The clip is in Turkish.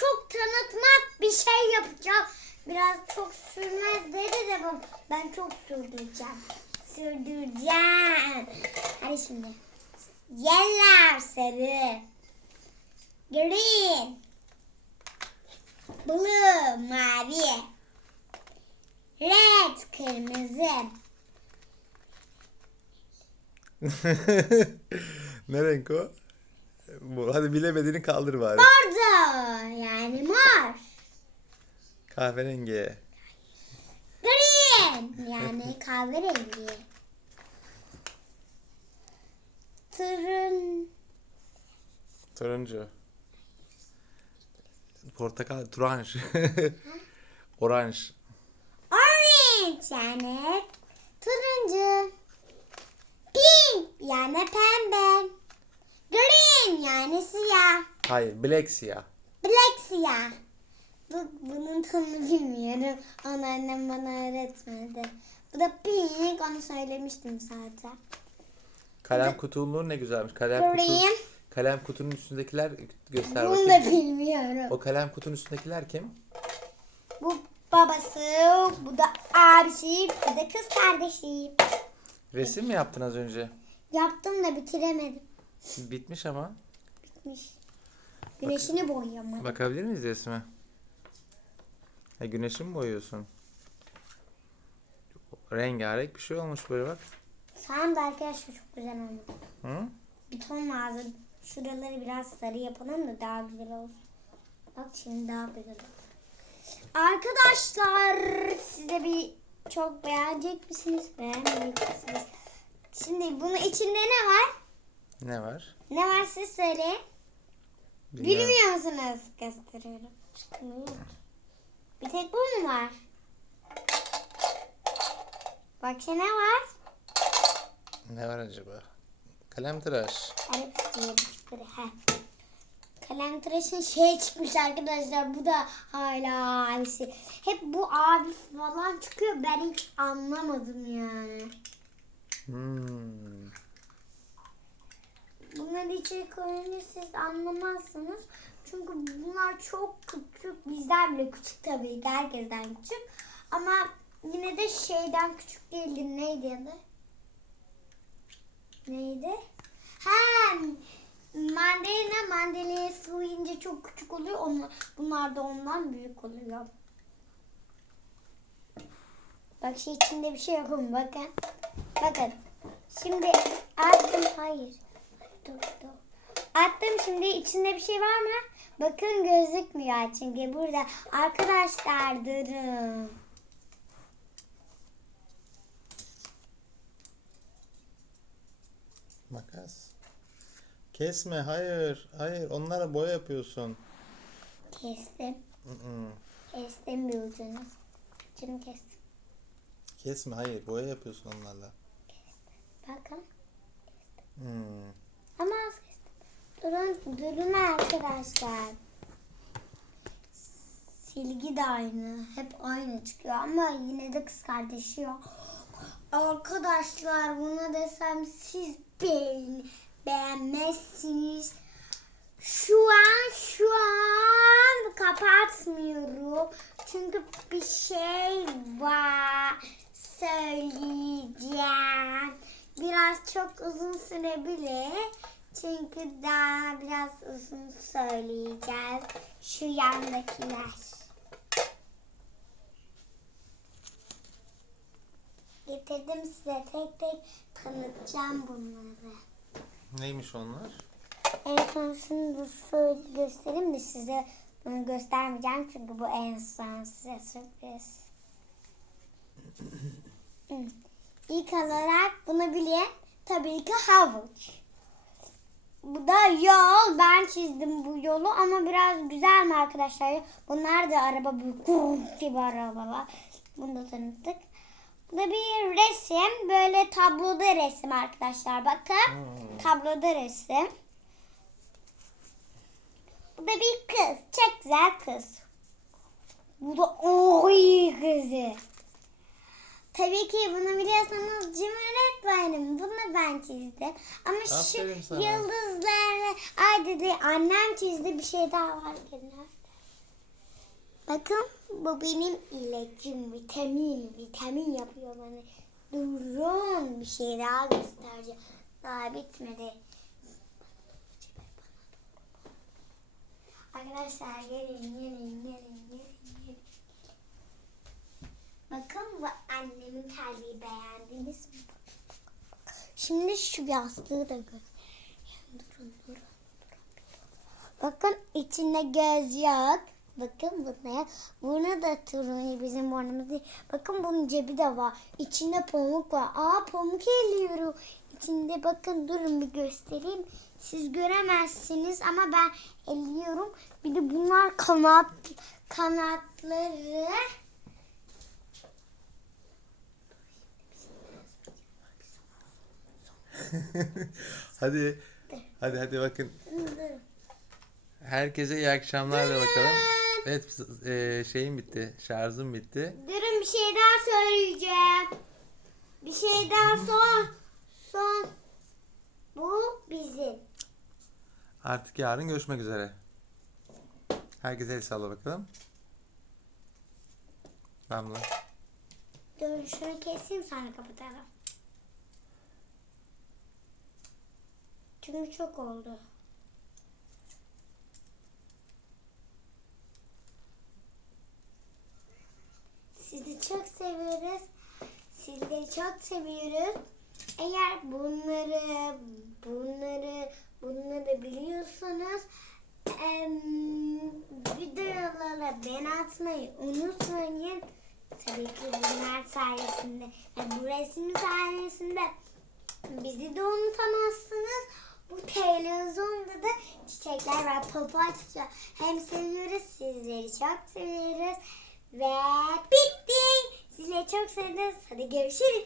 çok tanıtmak bir şey yapacağım. Biraz çok sürmez dedi de bak ben çok sürdüreceğim. Sürdüreceğim. Hadi şimdi. Yellow sarı. Green. Blue mavi. Red kırmızı. ne renk o? Bu. Hadi bilemediğini kaldır bari. Bordo yani mor. Kahverengi. Green yani kahverengi. Turun Turuncu. Portakal, turanj. Oranj. orange yani turuncu. Pink yani pembe. Green yani siyah. Hayır, black siyah. Black siyah. Bu, bunun tanımını bilmiyorum. Onu annem bana öğretmedi. Bu da pink. Onu söylemiştim zaten. Kalem kutunluğu ne güzelmiş. Kalem kutu. Green. Kalem kutunun üstündekiler göster Bunu da bakayım. bilmiyorum. O kalem kutunun üstündekiler kim? Bu babası, bu da abisi, bu da kız kardeşi. Resim mi yaptın az önce? Yaptım da bitiremedim. Bitmiş ama. Bitmiş. Güneşini boyayamadım. Bakabilir miyiz resme? Ha, güneşi mi boyuyorsun? Rengarenk bir şey olmuş böyle bak. Sen de arkadaşlar çok güzel oldu. Hı? Bir ton lazım. Şuraları biraz sarı yapalım da daha güzel olsun. Bak şimdi daha güzel oldu. Arkadaşlar size bir çok beğenecek misiniz? Beğenmeyecek misiniz? Şimdi bunun içinde ne var? Ne var? Ne var siz söyleyin. Bilmiyorum. Bilmiyor musunuz? Gösteriyorum. Çıkmıyor. Bir tek bu mu var? Başka ne var? Ne var acaba? Kalem tıraş. Kalem tıraşın şey çıkmış arkadaşlar. Bu da hala abisi. Hep bu abi falan çıkıyor. Ben hiç anlamadım yani. Hmm. Bunları içeri koyunca siz anlamazsınız. Çünkü bunlar çok küçük. Bizden bile küçük tabii. Herkesten küçük. Ama yine de şeyden küçük değildir. Neydi adı? Neydi? Ha, mandalina mandalina suyunca çok küçük oluyor. Onlar, bunlar da ondan büyük oluyor. Bak şey içinde bir şey yok mu? Bakın. Bakın. Şimdi attım. Hayır. Dur dur. Attım şimdi içinde bir şey var mı? Bakın gözükmüyor çünkü burada. Arkadaşlar durun. Makas. Kesme, hayır. Hayır, onlara boya yapıyorsun. Kestim. Hı hı. Kestim bir ucunu. Ucunu kestim. Kesme, hayır. Boya yapıyorsun onlarla. Bakın. Hmm. Durun, durun arkadaşlar. Silgi de aynı. Hep aynı çıkıyor ama yine de kız kardeşi yok. Arkadaşlar buna desem siz beğen, beğenmezsiniz. Şu an şu an kapatmıyorum. Çünkü bir şey var söyleyeceğim. Biraz çok uzun sürebilir. Çünkü daha biraz uzun söyleyeceğiz. Şu yandakiler. Getirdim size tek tek tanıtacağım bunları. Neymiş onlar? En son şunu da söyle, göstereyim de size bunu göstermeyeceğim çünkü bu en son size sürpriz. İlk olarak bunu bilen tabii ki havuç. Bu da yol. Ben çizdim bu yolu ama biraz güzel mi arkadaşlar? Bunlar da araba bu gibi arabalar. Bunu da tanıttık. Bu da bir resim. Böyle tabloda resim arkadaşlar. Bakın. Hmm. Tabloda resim. Bu da bir kız. Çok güzel kız. Bu da oy kızı. Tabii ki bunu biliyorsanız Cim öğretmenim. Bunu ben çizdim. Ama Aferin şu sana. yıldızlarla ay dedi annem çizdi bir şey daha var. Gene. Bakın bu benim ilacım. Vitamin. Vitamin yapıyor bana. Durun bir şey daha göstereceğim. Daha bitmedi. Arkadaşlar gelin gelin gelin gelin. Bakın bu annemin terliği beğendiniz mi? Şimdi şu yastığı da gör. Durun durun. Bakın içinde göz yok. Bakın buna. Bunu da turuncu bizim burnumuz değil. Bakın bunun cebi de var. İçinde pamuk var. Aa pamuk eliyorum. İçinde bakın durun bir göstereyim. Siz göremezsiniz ama ben eliyorum. Bir de bunlar kanat kanatları. hadi. Hadi hadi bakın. Herkese iyi akşamlar da bakalım. Evet e, şeyim bitti. Şarjım bitti. Durun bir şey daha söyleyeceğim. Bir şey daha son. Son. Bu bizim. Artık yarın görüşmek üzere. Herkese el salla bakalım. Damla. Şunu keseyim sonra kapatalım. Çünkü çok oldu. Sizi çok seviyoruz. Sizleri çok seviyoruz. Eğer bunları, bunları, bunları biliyorsanız videolara ben atmayı unutmayın. Tabii ki bunlar sayesinde ve bu resim sayesinde bizi de unutamazsınız. Çiçekler var. Papatya. Hem seviyoruz sizleri çok seviyoruz. Ve bitti. Sizleri çok seviyoruz. Hadi görüşürüz.